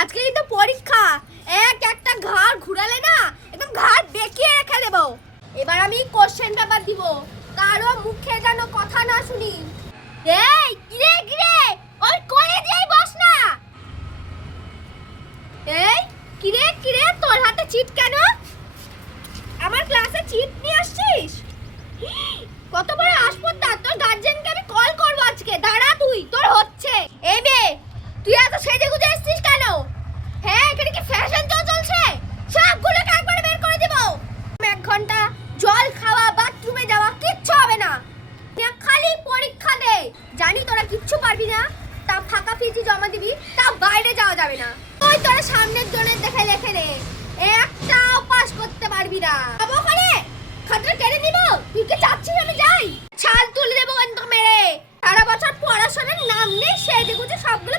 আজকে কিন্তু পরীক্ষা। একটা ঘাড় ঘুরালে না একদম ঘাড় বেঁকিয়ে রেখে দেব। এবার আমি কোশ্চেন পেপার দিব, কারো মুখে যেন কথা না শুনি। এই কিরে কিরে, ওই কোলে দিয়ে বস না। এই কিরে কিরে, তোর হাতে চিট কেন? আমার ক্লাসে চিট নিয়ে আসছিস? কত বড় আসপত্তা, তোর গার্জিয়ানকে আমি কল করব আজকে। দাঁড়া তুই, তোর হচ্ছে। এই মেয়ে, তুই এত সেজে গুজে এসেছিস কেন? হ্যাঁ, এখানে কি ফ্যাশন শো চলছে? সবগুলোকে একবারে বের করে দেব। 1 ঘন্টা জল খাওয়া, বাথরুমে যাওয়া কিচ্ছু হবে না। খালি পরীক্ষা দে। জানি তোরা কিচ্ছু পারবি না, তা ফাঁকা ফিজি জমা দিবি, তা বাইরে যাওয়া যাবে না। ওই তোরা সামনের জনের দেখে লেখে নে, একটাও পাস করতে পারবি না। যাবো ওখানে খাতা কেড়ে নিব। তুই কি চাচ্ছিস আমি যাই? ছাল তুলে দেবো কিন্তু মেরে। সারা বছর পড়াশোনার নাম নেই, সেজে গুজে সবগুলো